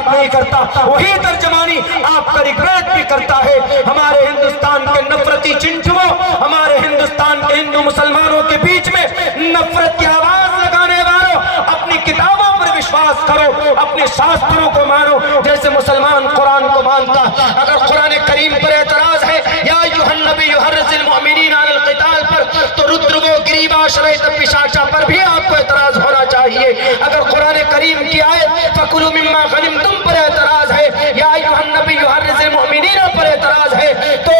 बात नहीं करता, वही तर्जमानी आपका रिग्रेट भी करता है। हमारे हिंदुस्तान के नफरती चिंटुओं, हमारे हिंदुस्तान के हिंदू मुसलमानों के बीच में नफरत की आवाज लगाने वालों, अपनी किताबों पर विश्वास करो, अपने शास्त्रों को मानो जैसे मुसलमान कुरान को मानता। अगर कुरान करीम पर एतराज है या अय्युहन नबी युहर्रिजुल मुमिनीन अलल क़िताल पर, तो रुद्रगो ग्रीवा शरैत पिशाचा पर भी आपको एतराज होना चाहिए। अगर कुरान करीम की आयत फकुलू मिम्मा गनिमतुम पर एतराज है या अय्युहन नबी युहर्रिजुल मुमिनीन पर एतराज है, तो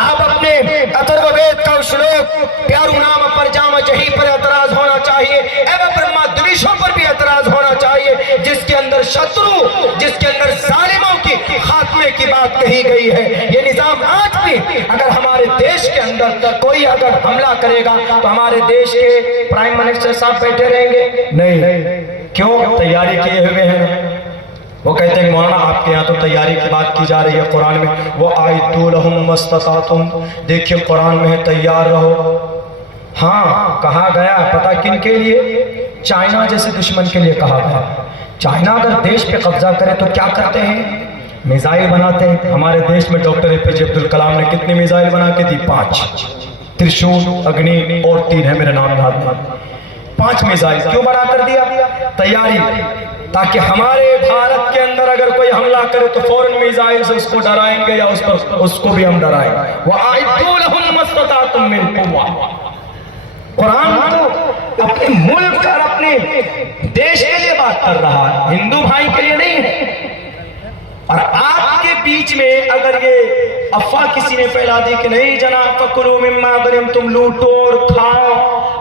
आप अपने अथर्ववेद का श्लोक प्यारू नाम पर जाम जही पर एतराज होना चाहिए एवं ब्रह्मा द्विषों पर भी एतराज होना चाहिए, जिसके अंदर शत्रु, जिसके अंदर जालिमों की खात्मे की बात कही गई है। ये निजाम आज भी अगर हमारे देश के अंदर कोई अगर हमला करेगा तो हमारे देश के प्राइम मिनिस्टर साहब बैठे रहेंगे? नहीं। क्यों? तैयारी किए हुए हैं। वो कहते हैं मौलाना आपके यहाँ तो तैयारी की बात की जा रही है कुरान में, वो आयतु लहुम मस्ततातुम, देखिए कुरान में है तैयार रहो। हाँ, कहा गया पता किन के लिए? चाइना जैसे दुश्मन के लिए कहा गया। चाइना अगर देश पे कब्जा करे तो क्या करते हैं? मिसाइल बनाते हैं। हमारे देश में डॉक्टर एपीजे अब्दुल कलाम ने कितनी मिसाइल बना के दी? 5, त्रिशूल, अग्नि और 3 है मेरे नाम याद नहीं। 5 मिसाइल क्यों बना कर दिया? तैयारी, ताकि हमारे भारत के अंदर अगर कोई हमला करे तो फौरन मिसाइल से उसको डराएंगे या उसको भी हम डराएंगे। वअइदू लहुम मस्ततातुम मिन कुव्वा। कुरान तो अपने मुल्क और अपने देश के लिए बात कर रहा है, हिंदू भाई के लिए नहीं है। और आपके बीच में अगर ये अफवाह किसी ने फैला दी कि नहीं जनाब फकुलू मिम्मा गनिमतुम, लूटो और खाओ,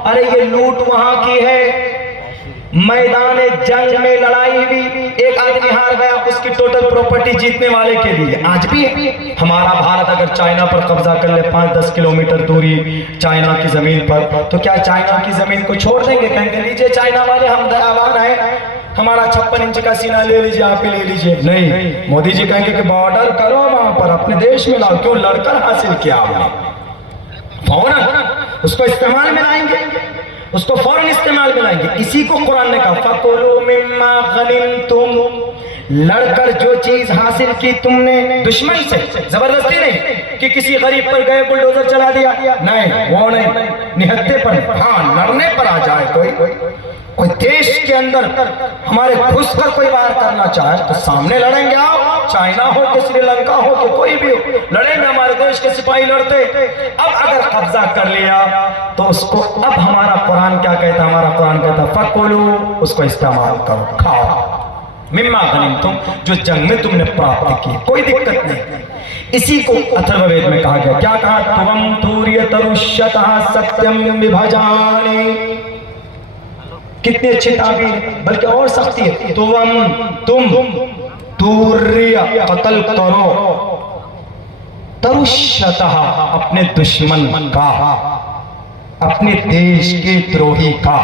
अरे ये लूट वहां की है, मैदान जंग में लड़ाई हुई, एक आदमी हार गया, उसकी टोटल प्रॉपर्टी जीतने वाले के लिए आज भी है। हमारा भारत अगर चाइना पर कब्जा कर ले 5-10 किलोमीटर दूरी चाइना की जमीन पर, तो क्या चाइना की जमीन को छोड़ देंगे? कहेंगे लीजिए चाइना वाले हम दयावान हैं, हमारा 56 इंच का सीना ले लीजिए, आप ही ले लीजिए। नहीं, मोदी जी कहेंगे कि बॉर्डर करो वहां पर, अपने देश में लाओ। क्यों? लड़कर हासिल किया आपने, फौरन उसको इस्तेमाल में लाएंगे, उसको फौरन इस्तेमाल में लाएंगे। इसी को कुरान ने कहा फकुलू मिम्मा गनिमतुम, लड़कर जो चीज हासिल की तुमने दुश्मन से, जबरदस्ती नहीं कि किसी गरीब पर गए बुलडोजर चला दिया, नहीं, वो नहीं, निहत्ते पर, हाँ लड़ने पर आ जाए कोई देश के अंदर हमारे घुसकर कोई वार करना चाहे तो सामने लड़ेंगे। आओ, चाइना हो कि श्रीलंका हो कि कोई भी हो, लड़ेंगे। हमारे देश के सिपाही लड़ते। अब अगर कब्जा कर लिया तो उसको, अब हमारा कुरान क्या कहता? हमारा कुरान कहता फकुलू, उसको इस्तेमाल करो, खाओ, मिम्मा गनिमतुम, जो जंग में तुमने प्राप्त की, कोई दिक्कत नहीं। इसी को अथर्ववेद में कहा गया। क्या कहा? त्वं तूर्यतरुष्यतः सत्यम विभजानि। कितनी अच्छी ताबीर, बल्कि और सख्ती है। तुम तूर्य कत्ल करो, तरुष्यतः अपने दुश्मन का, अपने देश के द्रोही का,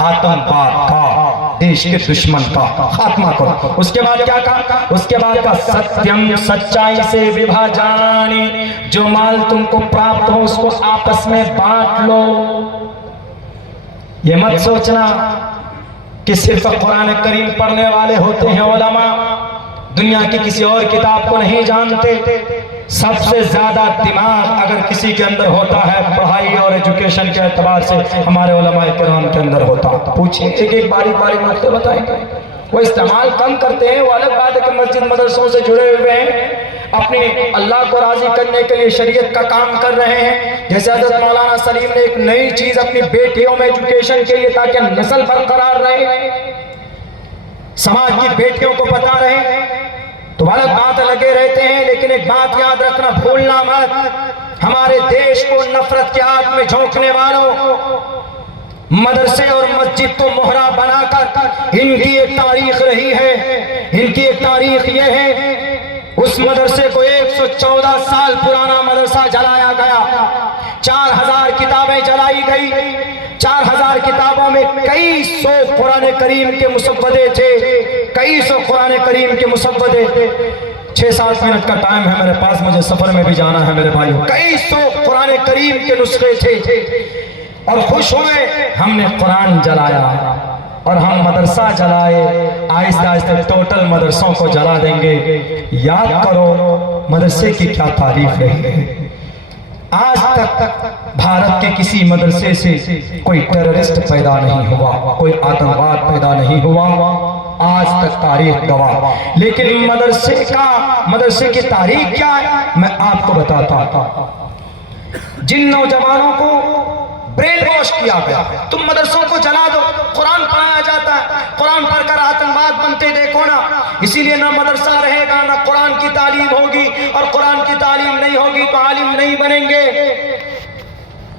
आतंकवाद का, देश के दुश्मन का खात्मा करो। उसके बाद क्या कहा? उसके बाद का सत्यम, सच्चाई से विभाजानी, जो माल तुमको प्राप्त हो उसको आपस में बांट लो। ये मत सोचना कि सिर्फ कुरान करीम पढ़ने वाले होते हैं उलमा, दुनिया की किसी और किताब को नहीं जानते। सबसे ज्यादा दिमाग अगर किसी के अंदर होता है पढ़ाई और एजुकेशन के एतबार से, हमारे उलमाए किराम के अंदर होता। पूछिए, एक बारीक बारीक नुक्ते बताएंगे। वो इस्तेमाल कम करते हैं, वो अलग बात है कि मस्जिद मदरसों से जुड़े हुए हैं, अपने अल्लाह को राजी करने के लिए शरीयत का काम कर रहे हैं। जैसे हज़रत मौलाना सलीम ने एक नई चीज अपनी बेटियों में एजुकेशन के लिए, ताकि नस्ल बरकरार रहे, समाज की बेटियों को बता रहे हैं, तो अलग बात लगे रहते हैं। लेकिन एक बात याद रखना, भूलना मत, हमारे देश को नफरत के आग में झोंकने वालों, मदरसे और मस्जिद को मोहरा बनाकर इनकी एक तारीख रही है। इनकी एक तारीख यह है, उस मदरसे को 114 साल पुराना मदरसा जलाया गया, 4000 किताबें जलाई गई। 4000 किताबों में कई सौ कुरान करीम के मुसव्वदे थे, कई सौ कुरान करीम के मुसव्वदे। 6-7 मिनट का टाइम है मेरे पास, मुझे सफर में भी जाना है मेरे भाइयों। कई सौ कुरान करीम के नुस्खे थे और खुश हुए हमने कुरान जलाया। और हम मदरसा जलाए, आहिस्ते आहिस्ते टोटल मदरसों को जला देंगे। याद करो मदरसे की क्या तारीफ रही है। आज तक भारत के किसी मदरसे से कोई टेररिस्ट पैदा नहीं हुआ, कोई आतंकवाद पैदा नहीं हुआ, आज तक तारीख गवाह। लेकिन मदरसे की तारीख क्या है मैं आपको बताता हूं। जिन नौजवानों को ब्रेन वॉश किया गया, तुम मदरसों को जला दो, कुरान पढ़ाया जाता है, कुरान पढ़कर आतंकवाद बनते देखो ना। इसीलिए ना मदरसा रहेगा, ना कुरान की तालीम होगी, और कुरान की तालीम नहीं होगी तो आलिम नहीं बनेंगे।